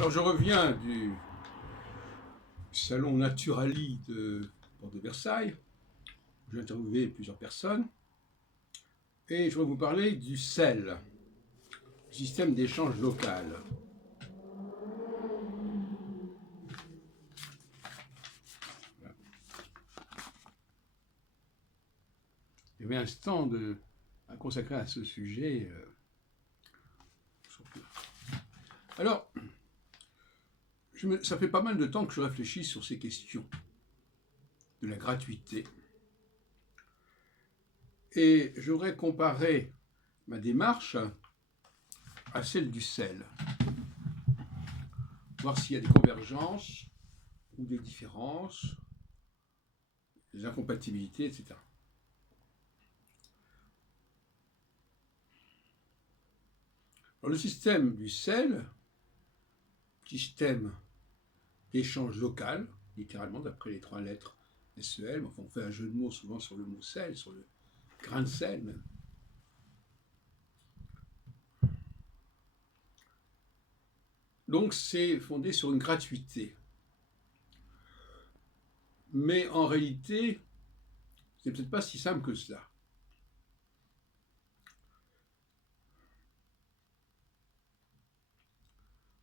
Alors je reviens du salon Naturali de Porte de Versailles. J'ai interviewé plusieurs personnes et je vais vous parler du SEL, système d'échange local. Voilà. Il y avait un stand consacré à ce sujet. Alors, ça fait pas mal de temps que je réfléchis sur ces questions de la gratuité. Et je voudrais comparer ma démarche à celle du SEL. Voir s'il y a des convergences ou des différences, des incompatibilités, etc. Alors, le système du SEL, système d'échange local, littéralement d'après les trois lettres SEL, enfin, on fait un jeu de mots souvent sur le mot sel, sur le grain de sel même. Donc c'est fondé sur une gratuité. Mais en réalité, c'est peut-être pas si simple que cela.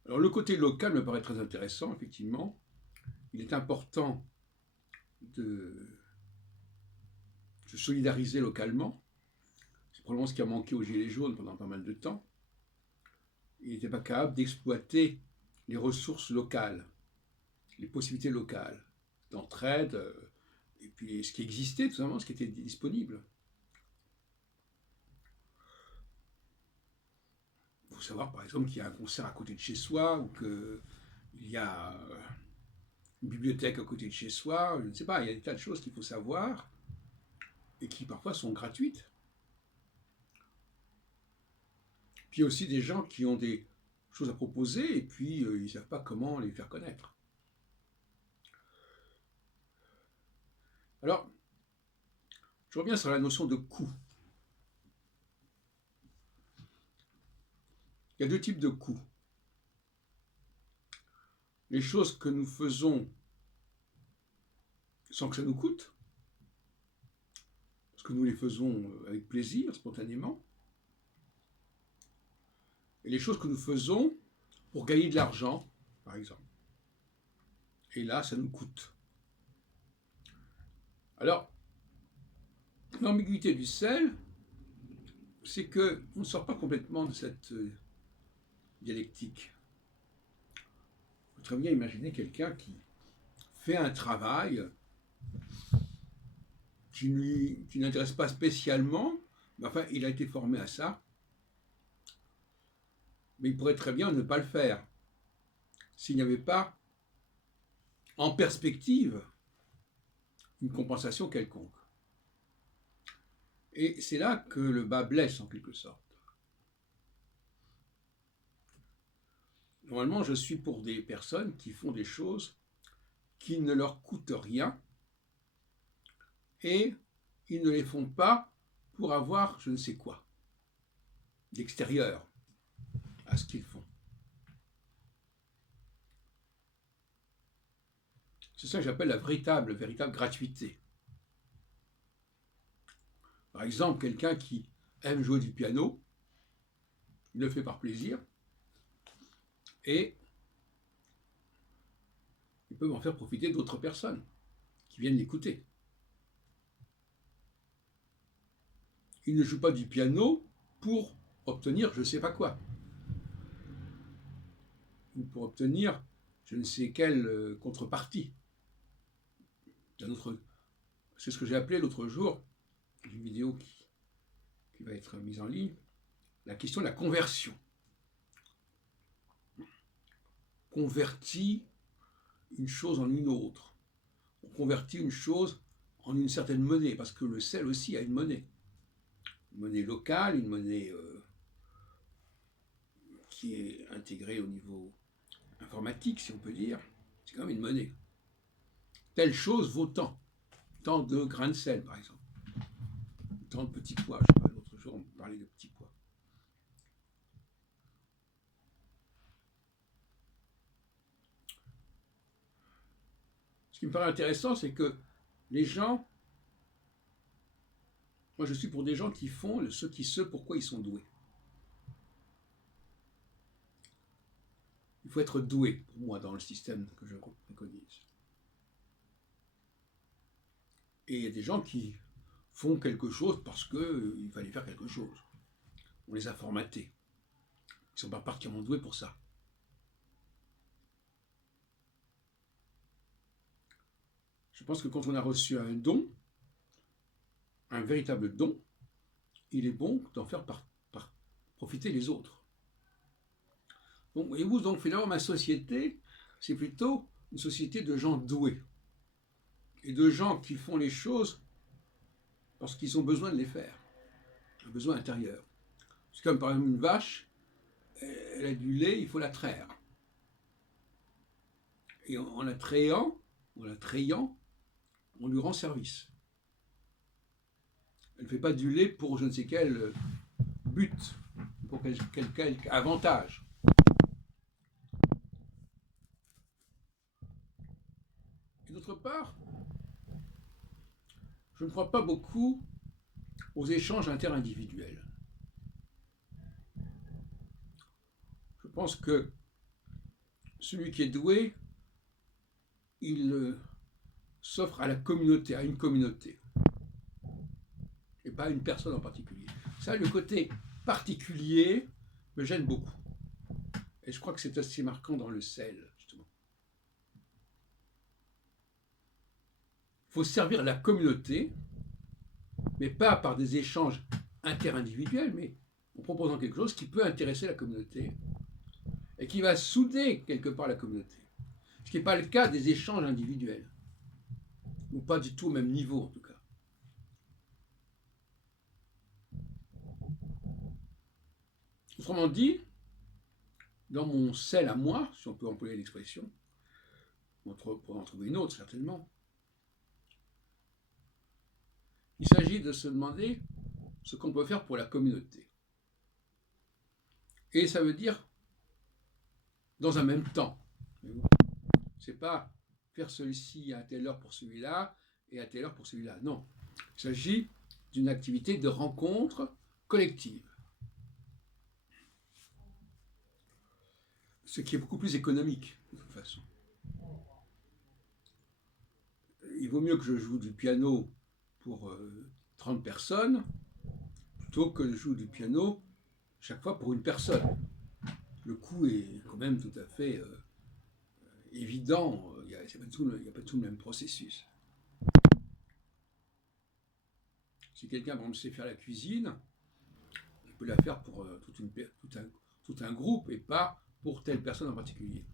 Alors le côté local me paraît très intéressant, effectivement. Il est important de se solidariser localement. C'est probablement ce qui a manqué aux Gilets jaunes pendant pas mal de temps. Il n'était pas capable d'exploiter les ressources locales, les possibilités locales d'entraide, et puis ce qui existait, tout simplement, ce qui était disponible. Il faut savoir, par exemple, qu'il y a un concert à côté de chez soi, ou qu'il y a une bibliothèque à côté de chez soi, je ne sais pas, il y a des tas de choses qu'il faut savoir, et qui parfois sont gratuites. Puis il y a aussi des gens qui ont des choses à proposer, et puis ils ne savent pas comment les faire connaître. Alors, je reviens sur la notion de coût. Il y a deux types de coûts. Les choses que nous faisons sans que ça nous coûte, parce que nous les faisons avec plaisir, spontanément, et les choses que nous faisons pour gagner de l'argent, par exemple. Et là, ça nous coûte. Alors, l'ambiguïté du sel, c'est qu'on ne sort pas complètement de cette dialectique. Il faut très bien imaginer quelqu'un qui fait un travail qui n'intéresse pas spécialement, mais enfin, il a été formé à ça, mais il pourrait très bien ne pas le faire s'il n'y avait pas en perspective une compensation quelconque. Et c'est là que le bas blesse en quelque sorte. Normalement, je suis pour des personnes qui font des choses qui ne leur coûtent rien et ils ne les font pas pour avoir je ne sais quoi d'extérieur à ce qu'ils font. C'est ça que j'appelle la véritable gratuité. Par exemple, quelqu'un qui aime jouer du piano, il le fait par plaisir, et il peut en faire profiter d'autres personnes qui viennent l'écouter. Il ne joue pas du piano pour obtenir je ne sais pas quoi, ou pour obtenir je ne sais quelle contrepartie. C'est ce que j'ai appelé l'autre jour, une vidéo qui va être mise en ligne, la question de la conversion. Convertit une chose en une autre. On convertit une chose en une certaine monnaie, parce que le sel aussi a une monnaie. Une monnaie locale, une monnaie qui est intégrée au niveau informatique, si on peut dire. C'est quand même une monnaie. Telle chose vaut tant de grains de sel, par exemple. Tant de petits pois. Je sais pas, l'autre jour, on parlait de petits pois. Ce qui me paraît intéressant, c'est que les gens, moi je suis pour des gens qui font ce pourquoi ils sont doués. Il faut être doué, pour moi, dans le système que je préconise. Et il y a des gens qui font quelque chose parce qu'il fallait faire quelque chose. On les a formatés. Ils ne sont pas particulièrement doués pour ça. Je pense que quand on a reçu un don, un véritable don, il est bon d'en faire profiter les autres. Donc, voyez-vous, donc finalement, ma société, c'est plutôt une société de gens doués et de gens qui font les choses parce qu'ils ont besoin de les faire, un besoin intérieur. C'est comme par exemple une vache, elle a du lait, il faut la traire. Et en la trayant, on lui rend service. Elle ne fait pas du lait pour je ne sais quel but, pour quel avantage. Et d'autre part, je ne crois pas beaucoup aux échanges interindividuels. Je pense que celui qui est doué, il s'offre à la communauté, à une communauté, et pas à une personne en particulier. Ça, le côté particulier me gêne beaucoup. Et je crois que c'est assez marquant dans le sel, justement. Il faut servir la communauté, mais pas par des échanges interindividuels, mais en proposant quelque chose qui peut intéresser la communauté et qui va souder quelque part la communauté. Ce qui n'est pas le cas des échanges individuels, ou pas du tout au même niveau en tout cas. Autrement dit, dans mon sel à moi, si on peut employer l'expression, on pourrait en trouver une autre certainement, il s'agit de se demander ce qu'on peut faire pour la communauté. Et ça veut dire dans un même temps. C'est pas faire celui-ci à telle heure pour celui-là et à telle heure pour celui-là. Non. Il s'agit d'une activité de rencontre collective. Ce qui est beaucoup plus économique, de toute façon. Il vaut mieux que je joue du piano pour 30 personnes plutôt que je joue du piano chaque fois pour une personne. Le coût est quand même tout à fait évident, il n'y a pas tout le même processus. Si quelqu'un, par exemple, sait faire la cuisine, il peut la faire pour tout un groupe et pas pour telle personne en particulier.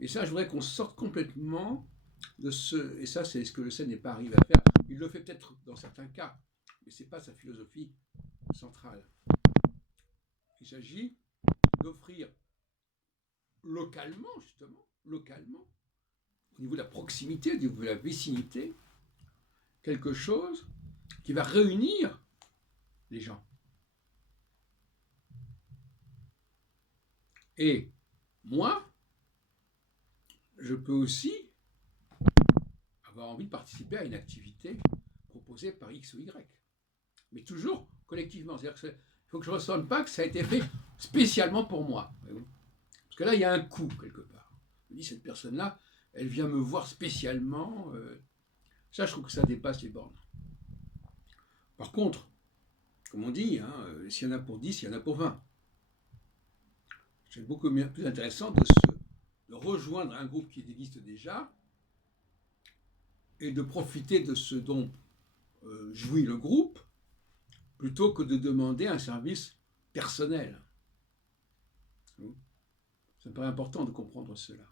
Et ça, je voudrais qu'on sorte complètement de ce... Et ça, c'est ce que le Sel n'est pas arrivé à faire. Il le fait peut-être dans certains cas, mais ce n'est pas sa philosophie centrale. Il s'agit d'offrir localement, justement, au niveau de la proximité, au niveau de la vicinité, quelque chose qui va réunir les gens. Et moi, je peux aussi avoir envie de participer à une activité proposée par X ou Y. Mais toujours collectivement. C'est-à-dire qu'il faut que je ne ressente pas que ça a été fait spécialement pour moi. Parce que là, il y a un coût, quelque part. Je me dis, cette personne-là, elle vient me voir spécialement. Ça, je trouve que ça dépasse les bornes. Par contre, comme on dit, s'il y en a pour 10, il y en a pour 20. C'est beaucoup plus intéressant de rejoindre un groupe qui existe déjà et de profiter de ce dont jouit le groupe plutôt que de demander un service personnel. Ça me paraît important de comprendre cela.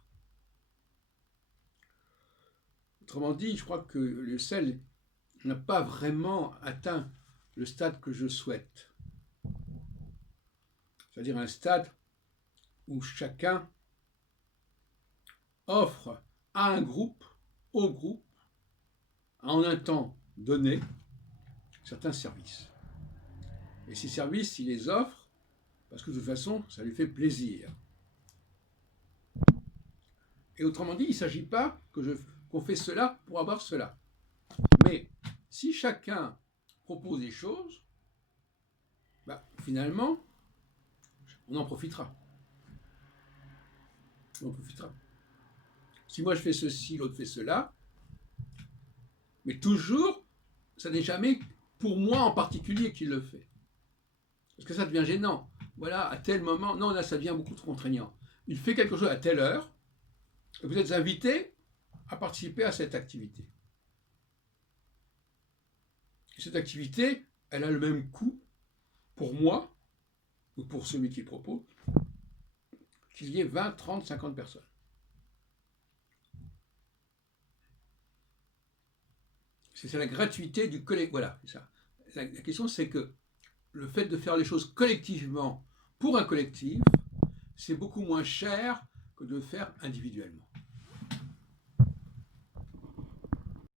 Autrement dit, je crois que le sel n'a pas vraiment atteint le stade que je souhaite. C'est-à-dire un stade où chacun offre à un groupe, au groupe, en un temps donné, certains services. Et ces services, il les offre parce que de toute façon, ça lui fait plaisir. Et autrement dit, il ne s'agit pas que je qu'on fait cela pour avoir cela. Mais si chacun propose des choses, finalement, on en profitera. On en profitera. Si moi je fais ceci, l'autre fait cela, mais toujours, ça n'est jamais pour moi en particulier qu'il le fait. Parce que ça devient gênant. Voilà, à tel moment, non, là ça devient beaucoup trop contraignant. Il fait quelque chose à telle heure, et vous êtes invité à participer à cette activité. Et cette activité, elle a le même coût pour moi, ou pour celui qui propose, qu'il y ait 20, 30, 50 personnes. C'est la gratuité du collectif. Voilà, c'est ça. La question, c'est que le fait de faire les choses collectivement pour un collectif, c'est beaucoup moins cher que de le faire individuellement.